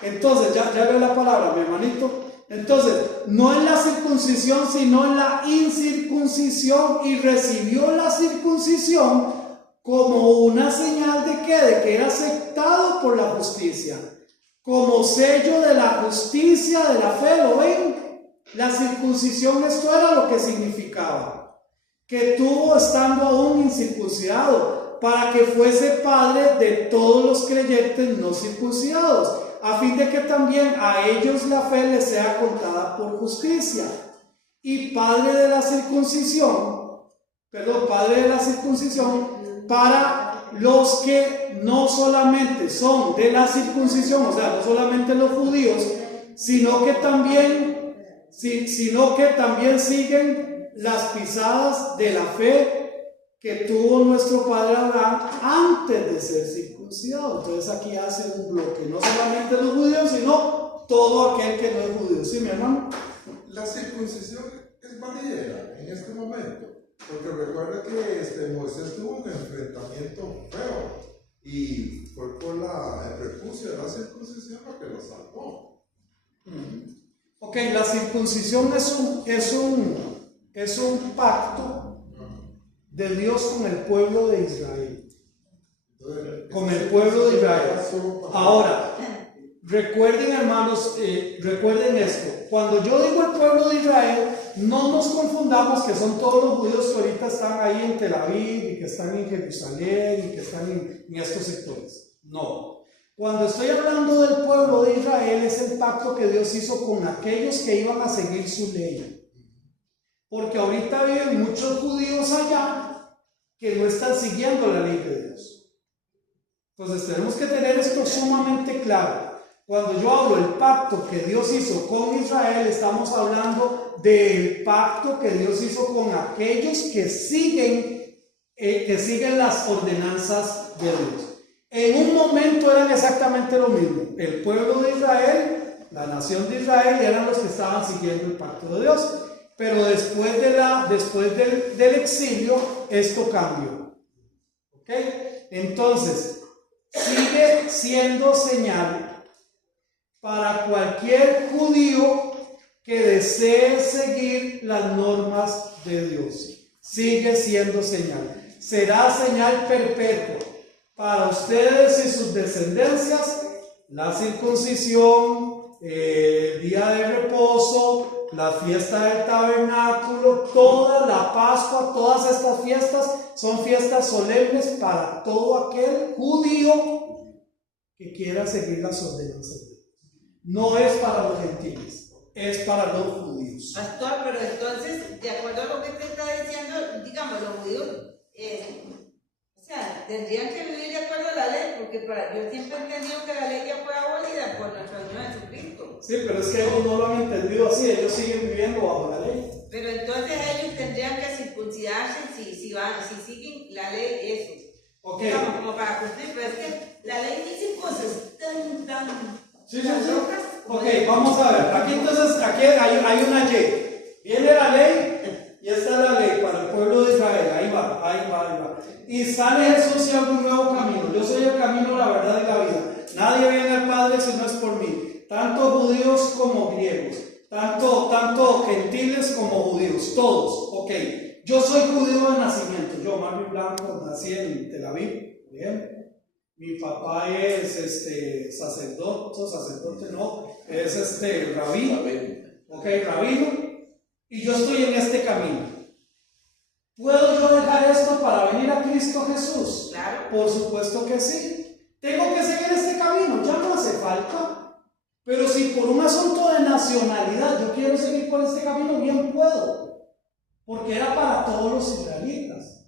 Entonces, ya leo la palabra, mi hermanito. Entonces, no en la circuncisión, sino en la incircuncisión. Y recibió la circuncisión como una señal de ¿qué? De que era aceptado por la justicia. Como sello de la justicia, de la fe, ¿lo ven? La circuncisión, esto era lo que significaba. Que tuvo estando aún incircuncidado, para que fuese padre de todos los creyentes no circuncidados, a fin de que también a ellos la fe les sea contada por justicia. Y padre de la circuncisión, para los que no solamente son de la circuncisión, o sea, no solamente los judíos, sino que también siguen las pisadas de la fe que tuvo nuestro padre Abraham antes de ser circuncidado. Entonces aquí hace un bloque, no solamente los judíos, sino todo aquel que no es judío. ¿Sí, mi hermano? La circuncisión es válida en este momento. Porque recuerda que Moisés tuvo un enfrentamiento feo y fue por el prepucio de la circuncisión lo que lo salvó. Ok, la circuncisión es un pacto de Dios con el pueblo de Israel. Con el pueblo de Israel. Ahora, recuerden, hermanos, recuerden esto. Cuando yo digo el pueblo de Israel, no nos confundamos que son todos los judíos que ahorita están ahí en Tel Aviv y que están en Jerusalén y que están en estos sectores. No. Cuando estoy hablando del pueblo de Israel, es el pacto que Dios hizo con aquellos que iban a seguir su ley. Porque ahorita viven muchos judíos allá que no están siguiendo la ley de Dios. Entonces tenemos que tener esto sumamente claro. Cuando yo hablo del pacto que Dios hizo con Israel, estamos hablando del pacto que Dios hizo con aquellos que siguen las ordenanzas de Dios. En un momento eran exactamente lo mismo. El pueblo de Israel, la nación de Israel, eran los que estaban siguiendo el pacto de Dios. Pero después del exilio, esto cambió. ¿Ok? Entonces, sigue siendo señal para cualquier judío que desee seguir las normas de Dios. Sigue siendo señal. Será señal perpetua para ustedes y sus descendencias, la circuncisión, día de reposo, la fiesta del tabernáculo, toda la Pascua, todas estas fiestas son fiestas solemnes para todo aquel judío que quiera seguir las ordenanzas de Dios. No es para los gentiles, es para los judíos. Pastor, pero entonces, de acuerdo a lo que usted está diciendo, digamos, los judíos, o sea, tendrían que vivir de acuerdo a la ley, porque yo siempre he entendido que la ley ya fue abolida por nuestro Señor Jesucristo. Sí, pero es que ellos no lo han entendido así, ellos siguen viviendo bajo la ley. Pero entonces ellos tendrían que circuncidarse si siguen la ley, eso. Okay. Como para cumplir, pero es que la ley dice cosas tan Sí. locas. Ok, vamos a ver, aquí hay una ley. Viene la ley y esta es la ley para el pueblo de Israel. Ahí va. Y sale Jesús y abre un nuevo camino. Yo soy el camino, la verdad y la vida. Nadie viene al Padre si no es por mí. Tanto judíos como griegos, tanto gentiles como judíos, todos. Ok, yo soy judío de nacimiento. Yo, Marvin Blanco, nací en Tel Aviv. Bien. Mi papá es sacerdote no, es rabino. Ok, rabino. Y yo estoy en este camino. ¿Puedo yo dejar esto para venir a Cristo Jesús? Claro. Por supuesto que sí. Tengo que seguir este camino, ya no hace falta. Pero si por un asunto de nacionalidad yo quiero seguir por este camino, bien puedo. Porque era para todos los israelitas.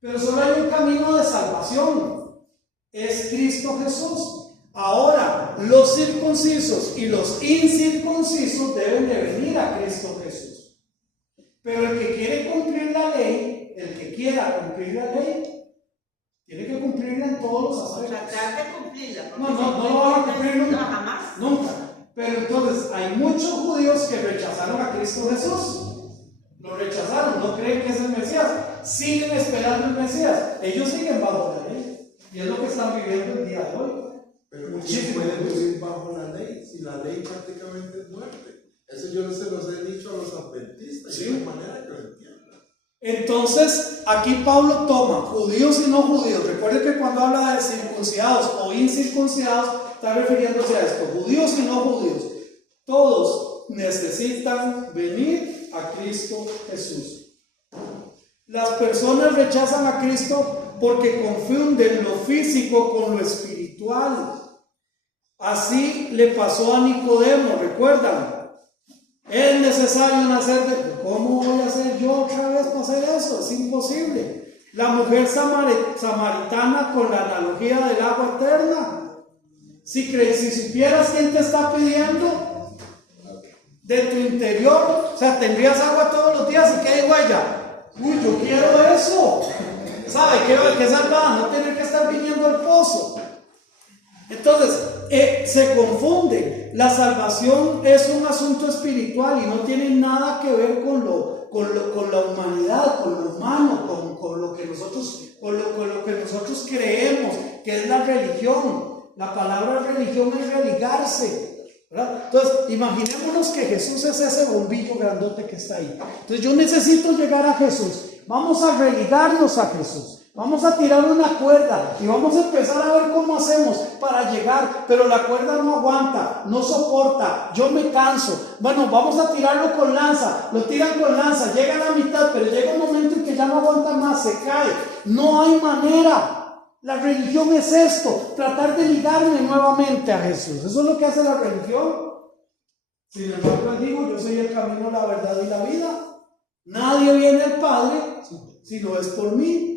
Pero solo hay un camino de salvación. Es Cristo Jesús. Ahora, los circuncisos y los incircuncisos deben de venir a Cristo Jesús. Pero el que quiere cumplir la ley, el que quiera cumplir la ley, tiene que cumplirla en todos los aspectos. Tratar de cumplirla. No lo van a cumplir nunca. No, jamás. Nunca. Pero entonces hay muchos judíos que rechazaron a Cristo Jesús. Lo rechazaron, no creen que es el Mesías. Siguen esperando el Mesías. Ellos siguen bajo la ley. Y es lo que están viviendo el día de hoy. Pero ¿quién puede vivir bajo la ley? Si la ley prácticamente es muerte. Eso yo se los he dicho a los adventistas, sí. De manera que lo entiendan. Entonces, aquí Pablo toma judíos y no judíos. Recuerde que cuando habla de circuncidados o incircuncidados, está refiriéndose a esto, judíos y no judíos. Todos necesitan venir a Cristo Jesús. Las personas rechazan a Cristo porque confunden lo físico con lo espiritual. Así le pasó a Nicodemo, ¿recuerdan? Es necesario nacer de... ¿Cómo voy a hacer yo otra vez para hacer eso? Es imposible. La mujer samaritana con la analogía del agua eterna. Si supieras quién te está pidiendo de tu interior, o sea, tendrías agua todos los días y ¿qué digo ella? Uy, yo quiero eso. ¿Sabe qué salvada? No tener que estar viniendo al pozo. Entonces, se confunde. La salvación es un asunto espiritual y no tiene nada que ver con la humanidad, con lo humano, con lo que nosotros creemos que es la religión. La palabra religión es religarse, ¿verdad? Entonces, imaginémonos que Jesús es ese bombillo grandote que está ahí. Entonces, yo necesito llegar a Jesús. Vamos a religarnos a Jesús. Vamos a tirar una cuerda y vamos a empezar a ver cómo hacemos para llegar, pero la cuerda no aguanta, no soporta, yo me canso. Bueno, vamos a tirarlo con lanza, lo tiran con lanza, llega a la mitad, pero llega un momento en que ya no aguanta más, se cae. No hay manera. La religión es esto, tratar de ligarme nuevamente a Jesús. Eso es lo que hace la religión. Sin embargo, les digo, yo soy el camino, la verdad y la vida. Nadie viene al Padre si no es por mí.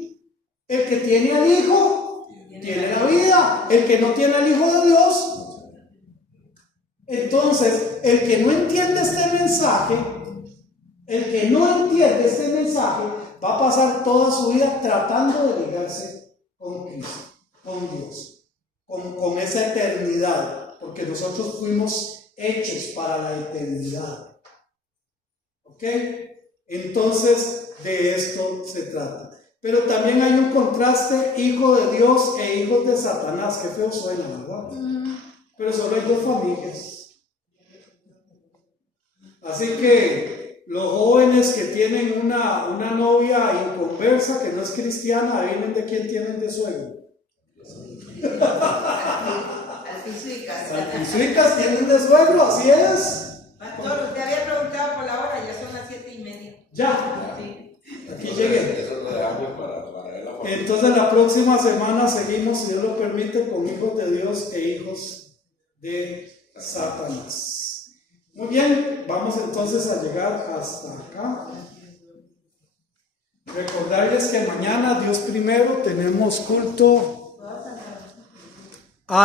El que tiene al Hijo tiene la vida. El que no tiene al Hijo de Dios. Entonces, el que no entiende este mensaje, va a pasar toda su vida tratando de ligarse con Cristo, con Dios, con esa eternidad, porque nosotros fuimos hechos para la eternidad. ¿Ok? Entonces, de esto se trata. Pero también hay un contraste, hijo de Dios e hijos de Satanás. Qué feo suena, ¿verdad? Pero solo hay dos familias. Así que los jóvenes que tienen una novia inconversa, que no es cristiana, adivinen de quién tienen de suegro. Alpisuicas tienen de suegro, así es. Pastor, usted había preguntado por la hora, ya son las 7:30. Ya, Sí. aquí llegué. Eso lo dejamos para él. Entonces la próxima semana seguimos, si Dios lo permite, con hijos de Dios e hijos de Satanás. Muy bien, vamos entonces a llegar hasta acá. Recordarles que mañana, Dios primero, tenemos culto